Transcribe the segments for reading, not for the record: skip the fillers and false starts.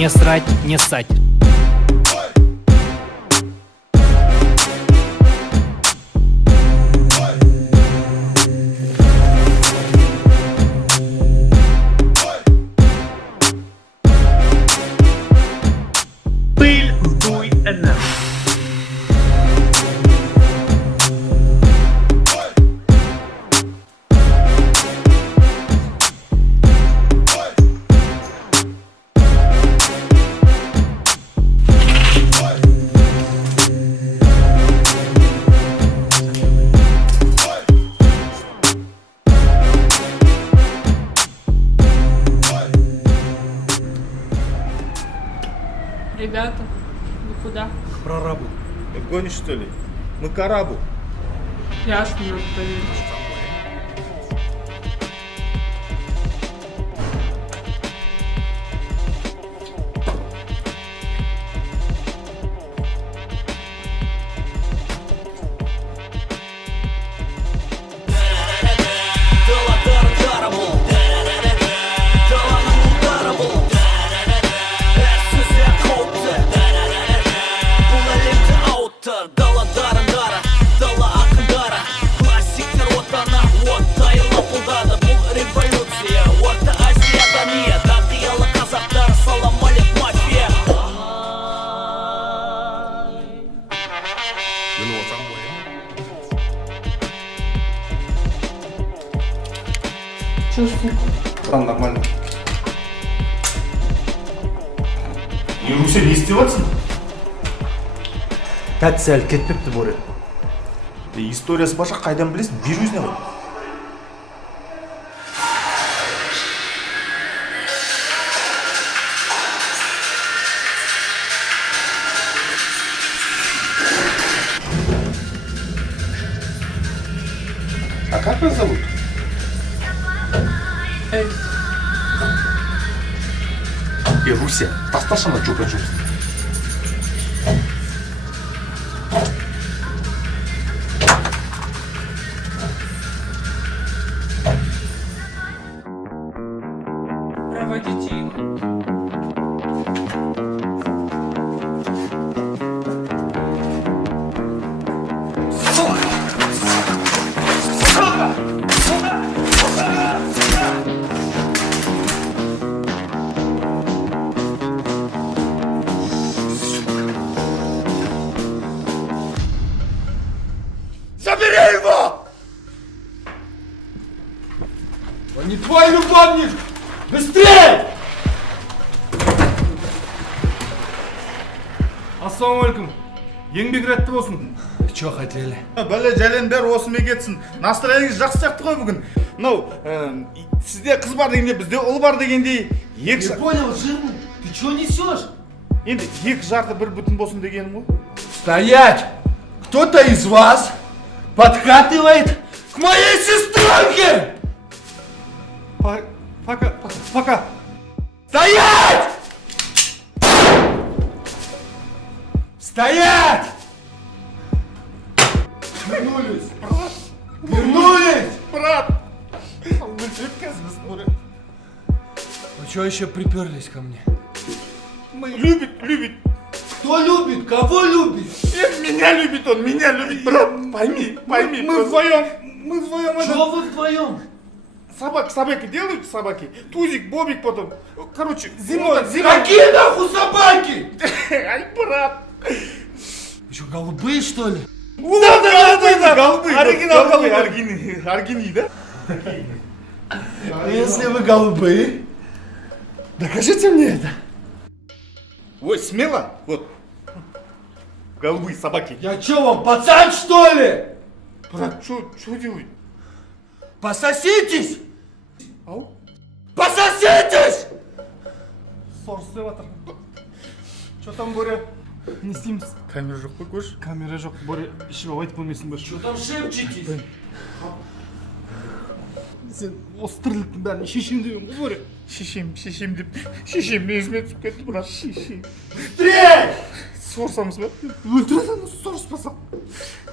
Не срать, не ссать. Пыль сдуй нахуй. Ребята, вы куда? К прорабу. Ты гонишь, что ли? Мы к арабу. Ясно, надо проверить. Чё ж ты? Там нормально. Юруся, не істеватсың? Тәтісі әлі кетпепті Боря. Историясы баша қайдан білесің? Бер өзіне ғой. А как вас зовут? Руся, тасташы ана жока жұмысын. Проводите их. Забери его! Он не твой любовник! Быстрее! Ассалаумалейкум. Еңбек рәтті болсын. Чё хотели? Бәле жәлен бәрі осымен кетсін. Настроениңіз жақсы сияқты ғой бүгін. Мынау, сізде қыз бар дегенде, бізде ұл бар дегендей, Не понял, жирный? Ты чё несешь? енді екі жарты бір бүтін болсын дегенім ғой. Стоять! Кто-то из вас подкатывает к моей сестренке! Пока. Стоять! Стоять! Вернулись! Вернулись! Брат! Вы чё еще приперлись ко мне? Мы любит. Кто любит? Кого любит? Меня любит он, меня любит, брат. Пойми. Мы вдвоем. Чё вы вдвоем? Собаки делают собаки. Тузик, Бобик потом. Короче, зимой. Какие нахуй собаки? Ай, брат. Вы что, голубые что ли? Да, голубые. Оригинал голубые. Аргини, да? Если вы голубые, докажите мне это. Ой, смело. Вот. Голубые собаки. Я чё вам, пацан что ли? Брат, что делать? Пососитесь! Ау? Пососитесь! Сор істеп жатыр. Что там, Боря? Не істейміз? Камера жоқ қой, көрші. Камера жоқ, Боря. Ішіп айтып бөлмесін бір. Что там шепчетесь? Сен осы тірліктің бәрін шешем деп ғой, Боря. Шешем деп. Шешем есіме түсіп кетті, бірақ шешем. Быстрее! Сорсамыз ба? Өлтіреді, сорыспасақ.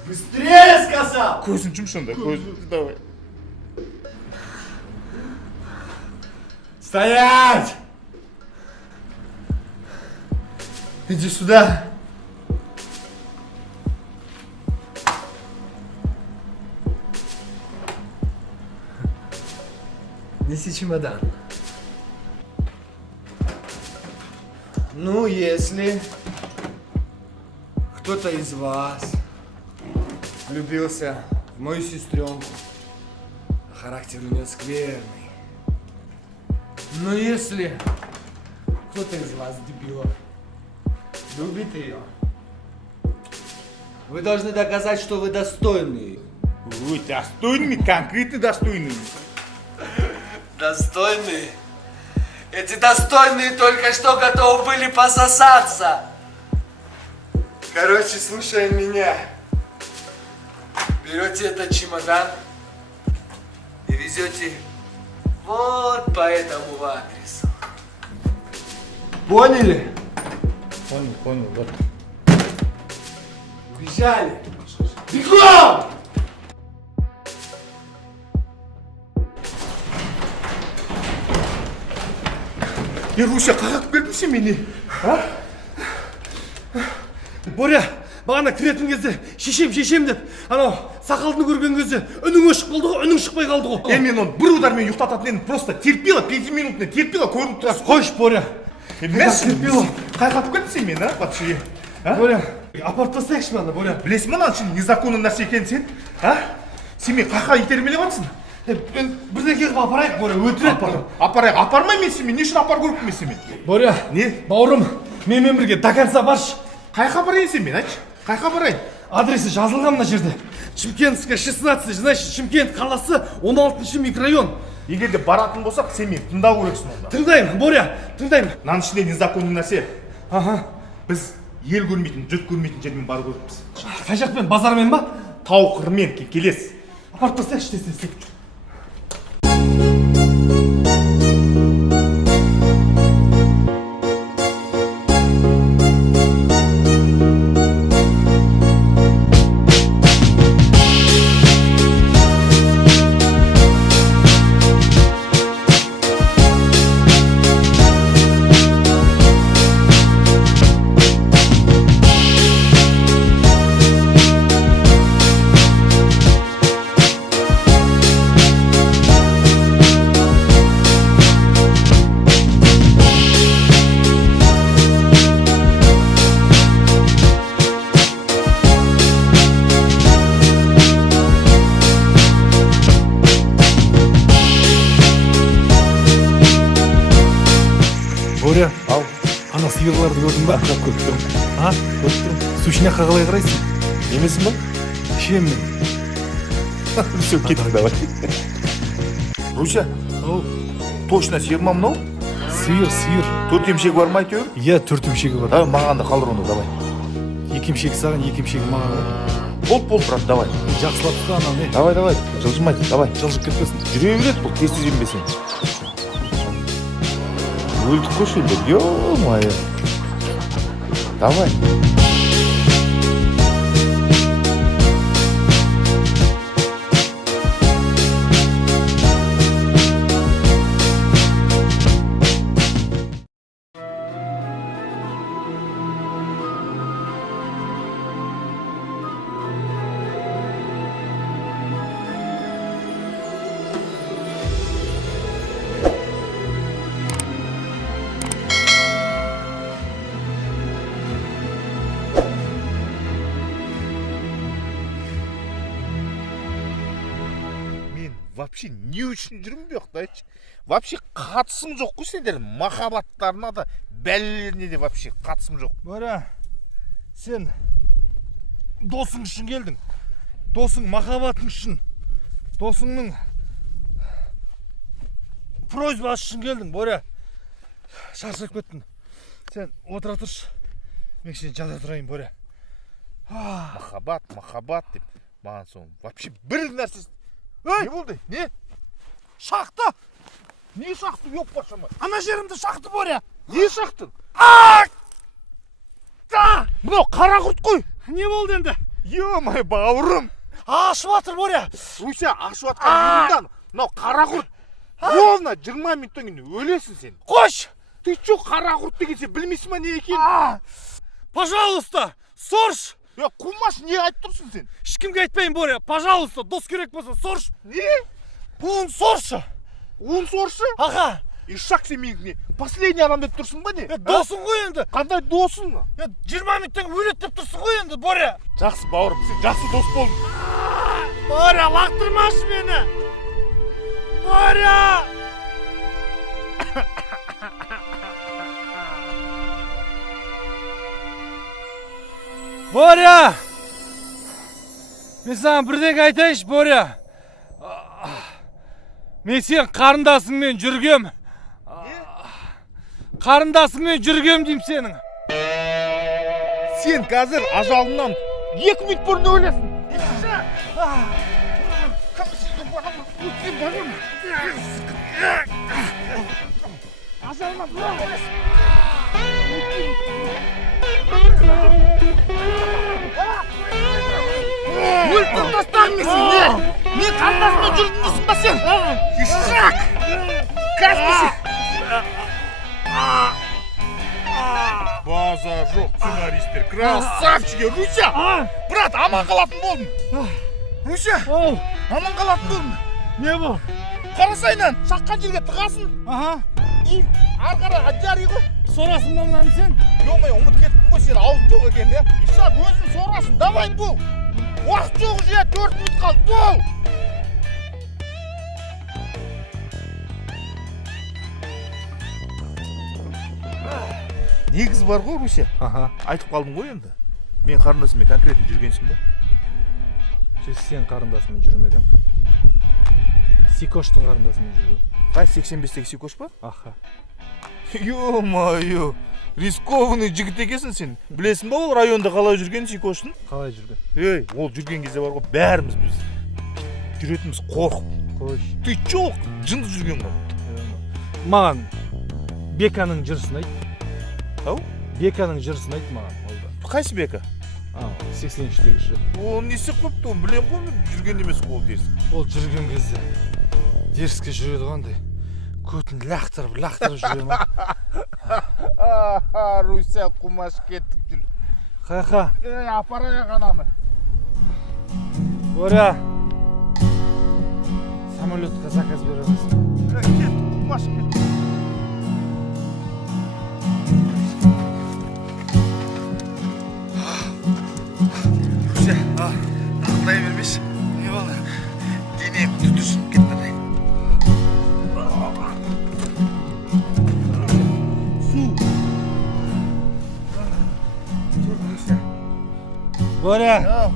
Быстрее, сказал! Көзін жұмш онда, көзін. Давай. Стоять! Иди сюда. Неси чемодан. Ну, если кто-то из вас влюбился в мою сестренку, характер у нее скверный. Но если кто-то из вас, дебилов, любит ее, вы должны доказать, что вы достойны ее. Ой, достойный, конкретно достойный. Достойные? Эти достойные только что готовы были пососаться. Короче, слушай меня. Берете этот чемодан и везете вот по этому адресу. Поняли? Понял, вот. Бежали. Бегом! Руся, қағып келдің сен мені? Боря, бағана кіретін кезде шешем деп, анау сақалдыны көрген кезде үнің өшіп қалды ғой, үнің шықпай қалды ғой. Мен оны бір удармен ұйықтататын едім, просто терпела, 5 минутный терпела көрініп тұрасың. Қойш, Боря. Емес, қайқап келдің сен мені, вообще? Боря, апарып тастайықшы мана, Боря. Білесің ма, мына незаконный нәрсе екенін сен? Сен мен қайқа итермелеп жатсың? Мен бірдеңе қылып апарайық, Боря, өлтіреді. Апарайық, апармай мен сен мен, не үшін апар көріп мен сен мен? Боря, Не? бауырым, менімен бірге до конца баршы. Қайқа барайын сен мен, айтшы? Қайқа барайын? Адресі жазылған мына жерде. Чимкентская 16, значит, Чимкент қаласы 16-шы микрорайон. Егер де баратын болсақ, сен мен тыңдау керексің онда. Тыңдаймын, Боря, тыңдаймын. Мынаның ішінде незаконный нәрсе. Аха. Біз ел көрмейтін, жұрт көрмейтін жермен барып көріппіз. Қай жақпен, базармен ба? Тау қырымен келес. Апарып тастайықшы десе. Боря, Ал. ана сиырларды көрдің ба? Көріп тұрмын. Көріп тұрмын. Сушняққа қалай қарайсың? Емесің ба? Ішем мен. Все, кеттік, давай. Руся, точно сиыр ма мынау? Сиыр. 4 емшегі бар ма әйтеуір? Иә, 4 емшегі бар. Маған да қалдыр оны, давай. 2 емшегі саған, 2 емшегі маған. Бол, брат, давай. Жақсылап тұр анау не? Давай, жылжымайды, давай. Жылжып кетпесін. Жүре береді бұл, тез ембесең. Өлдік қой шөлді, ё-моё. Давай. Вообще не үшін жүрмін бе жоқта айтшы. Вообще қатысым жоқ қой сендердің махаббаттарына да бәлелеріне де вообще қатысым жоқ. Боря, сен досың үшін келдің. Досың махаббатың үшін. Досыңның просьба үшін келдің, Боря. Шаршап кеттің. Сен отыра тұршы. Мен сен жата тұрайын, Боря. Махаббат деп. Маған соң вообще бір нәрсе. Не болды? Не? Шақты. Не шақты? Yok başıma. Ана жерімді шақты, Боря. Не шақтың? Мынау қара құрт қой. Не болды енді? Ё-май, бауырым. Ашып жатыр, Боря. Руся, ашып жатқан еріндан. Мынау қара құрт. Ровно 20 минуттан кейін өлесің сен. Қош. Ты чё, қара құрт деген сен білмейсің ба не екенін? Пожалуйста, сорш. Я қумаш, не айтып тұрсың сен? Ешкімге айтпайын, Боря. Пожалуйста, дос керек болса, сорш. Не? Уын соршы. Уын соршы? Аға. Ишак сен менің последний адам деп тұрсың ба не? Досың ғой енді. Қандай досың? 20 минуттан өледі деп тұрсың ғой енді, Боря. Жақсы бауырым, сен жақсы дос болдың. Боря, лақтырмашы мені. Боря! Боря! Мен саған бірдеңе айтайыншы, Боря. Мен сен қарындасыңмен жүргем. Қарындасыңмен жүргем деймін сенің. Сен қазір ажалыңнан 2 минут бұрын өлесің. Ажалыңнан бұрын өлесің. Өлтіріп тастамайсың, не? Мен қарындасыммен жүрдім дейсің ба сен? Ишак! Касписің! Базар жоқ, сценаристер, красавчики, Руся! Брат, аман қалатын болдым. Руся, аман қалатын болдым. Не бұл? Қарасайнан, шаққан жерге тығасын. И арқара жари ғой. Сорасың ба мынаны сен? Ё-май, ұмыт кеттім ғой, сен аузың жоқ екен, я. Ишак, өзің сорасың, давай бол. Уақыт жоқ уже, 4 минут қалды, бол. Негіз бар ғой, Руся. Айтып қалдым ғой енді. Мен қарындасыммен конкретно жүргенсің ба? Сен қарындасымен жүрмедім. Сикоштың қарындасымен жүргем. Қай 85-тегі Сикош па? Аха. Ё-майо, рискованный жігіт екенсің сен. Білесің ба ол районда қалай жүрген Сикоштың? Қалай жүрген? Ей, ол жүрген кезде бар ғой, бәріміз біз жүретініміз қорқып. Қош. Ты чё, жынды жүрген ғой? Маған Беканың жырысын айт. Ау? Беканың жырысын айт маған. Қайсы Бека? 83-тегі. Ол несі қойыпты, оны білем ғой, жүрген емес қол дерсің. Ол жүрген кезде деріске жүреді қандай. Көтін лақтырып жүре ма? Руся, қумаш кеттік жүр. Қайқа. Апарайық ананы. Боря. Самолетқа заказ береміз. Кет, қумаш кет. Руся, ықтай бермеш. Не болды? Денем түтірсін кетті. Боря.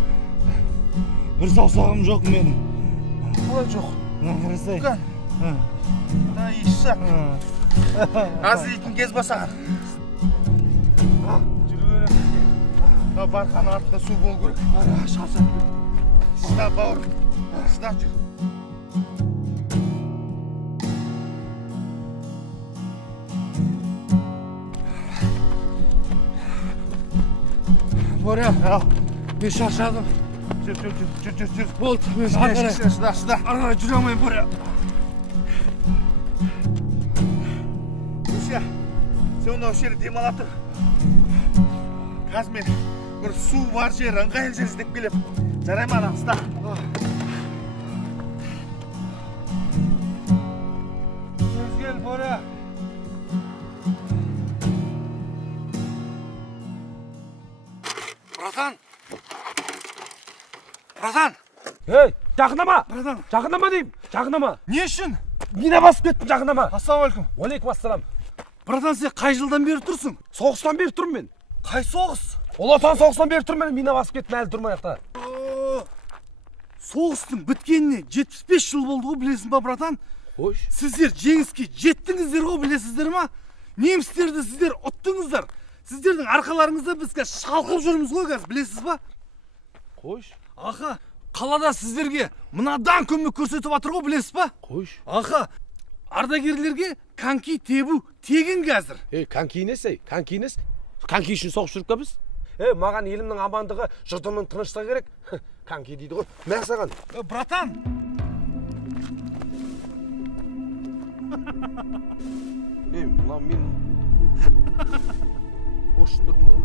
Bir саусағым жоқ менің. Қалай жоқ? Қарасай. Да, Ишак. Аз дейтін кез ба саған? Жүру керек. Барқан артында су болу керек. Шалсап кет. Шыда бауырым. Шыда жүр. Боря, мен шаршадым. Жүр. Болды, мен ары Шыда. қарай жүре алмайын, Боря. Руся, сен осы жерде демала тұр. Қазір мен бір су бар жер, ыңғайлы жер іздеп келем. Жарай ма ана, ұста. Сөз кел, Боря. Братан! Ей, жақындама! Братан. Жақындама деймін, жақындама! Не үшін? Мина басып кеттім, жақындама! Ассалаумағалейкум. Уалейкум ассалам! Братан, сен қай жылдан бері тұрсың? Соғыстан бері тұрмын мен. Қай соғыс? Ұлы Отан соғыстан бері тұрмын мен, мина басып кеттім, әлі тұрмаяқта. Соғыстың біткеніне 75 жыл болды ғой, білесің ба, братан? Қойш. Сіздер жеңіске жеттіңіздер ғой, білесіздер ма? Немістерді сіздер ұттыңыздар. Сіздердің арқаларыңызда біз қазір шалқып жүрміз ғой қазір, білесіз ба? Қойш. Аха, қалада сіздерге мынадан көмек көрсетіп жатыр ғой, білесіз ба? Қойш. Аха, ардагерлерге коньки тебу тегін қазір. Коньки несі? Коньки несі? Коньки үшін соғып жүріп біз? Маған елімнің амандығы, жұртымның тыныштығы керек. Коньки дейді ғой. Мә саған. Братан! Мына мен Ошындырдым.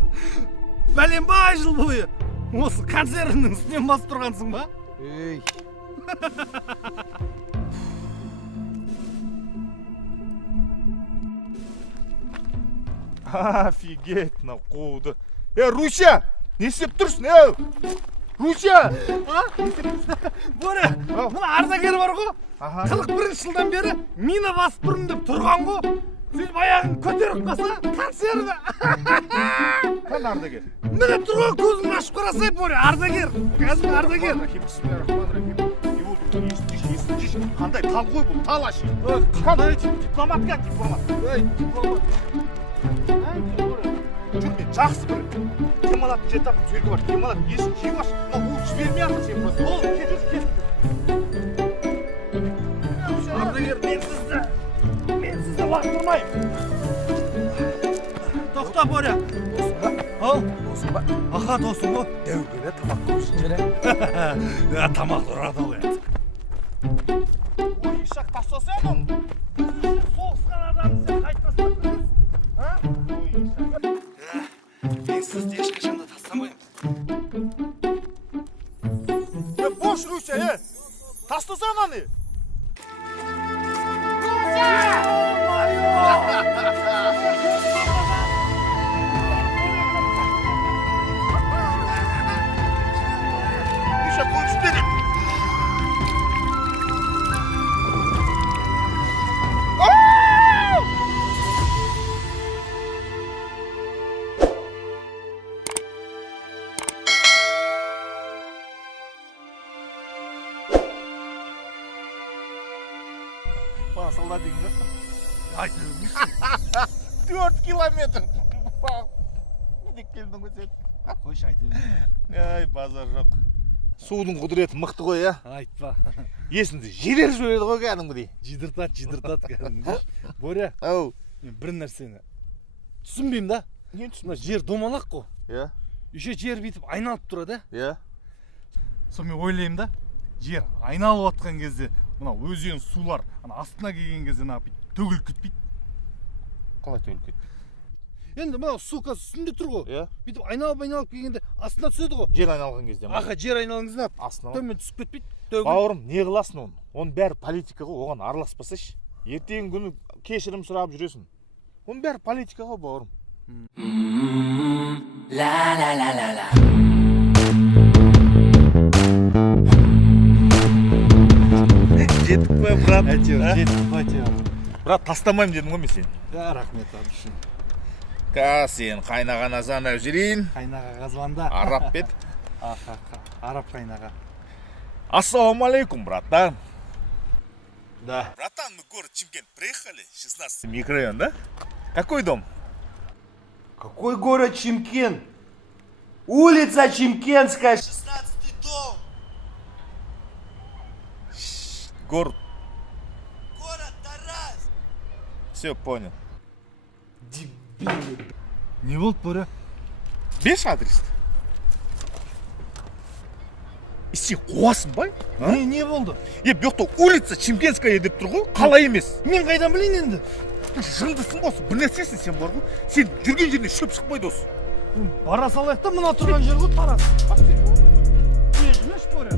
Бәленбай жыл бойы осы консервінің үстінен басып тұрғансың ба? Офигеть, мынау қуды. Руся, не істеп тұрсың, Руся! Бөрі, мына ардагер бар ғой, 41 жылдан бері мина басып тұрмын деп тұрған ғой. Сен баяғын көтеріп қалса, консерві. Қан ардагер? Міне тұр ғой, көзіңді ашып қарасай, Бөрі, ардагер. Қазір ардагер. Қандай тал ғой бұл, тал ашы. Қандай дипломат қа, дипломат. Жүр, мен жақсы бір демалатын жетап сөйді бар. Демалат, есін жиып аш. Ол жібермей атыр сен просто. Ол, Ардагер, мен сізді лақтырмайым. Тоқта, Бөрі. Ал? Досың ба? Аха, досың ғой. Дәугелі тамақ көшін желе. Тамақ ұрады ол еді. ой, ишақ тастаса едің. Соғысқан адам сен қайтпастан көресіз. Мен сізді ешқашанда тастамаймын. Бош, Руся, тастаса ананы. Руся, қойып берем. Bana salla dinle. Ay, 4 kilometr. Ne келдің ғой сен? қойшы айтып. Ай, базар жоқ. Судың құдіреті мықты ғой, Айтпа. Есіңді жедел жібереді ғой кәдімгідей. Жидыртат кәдімгі. Бөрі, Ау. мен бір нәрсені түсінбеймін да. Не Мына жер домалақ қой. Иә. Еще жер бүйтіп айналып тұрады. Иә. Сол мен ойлаймын да, жер айналып жатқан кезде мына өзен сулар астына келген кезде төгіліп кетпейді. Қалай төгіліп кетпейді? Енді мына су қазір үстінде тұр ғой. Иә. Бүйтіп айналып келгенде астына түседі ғой. Жер айналған кезде ма? Аха, жер айналған кезде Астына. төмен түсіп кетпейді. Төгіліп. Бауырым, не қыласың оны? Оның бәрі политика ғой, оған араласпасайшы. Ертең күні кешірім сұрап жүресің. Оның бәрі политика ғой, бауырым. Жеттік қой, брат. Жеттік қой. Брат, тастамайым дедім ғой мен сені. Рахмет абышым. Сен қайнаған азан әужерейін. Қайнаға қазбанда. Арап бет. Аха, араб қайнаға. Ассалаумалейкум, братан. Да. Братан, мы в город Чимкент приехали, 16 микрорайон, да? Какой дом? Какой город Чимкент? Улица Чимкентская. 16-й дом. Город. Город Тарас. Все, понял. Не болды, Бөрі? Беш адрес. Сен қуасың ба? Не болды? Бұяқта улица Чимкентская деп тұр ғой, қалай емес. Мен қайдан білейін енді? Жындысың осы, бір нәрсесің сен бар ғой. Сен жүрген жеріне шөп шықпайды осы. Бара салайық та, мына тұрған жер ғой Тарас. Ешмеш, Бөрі.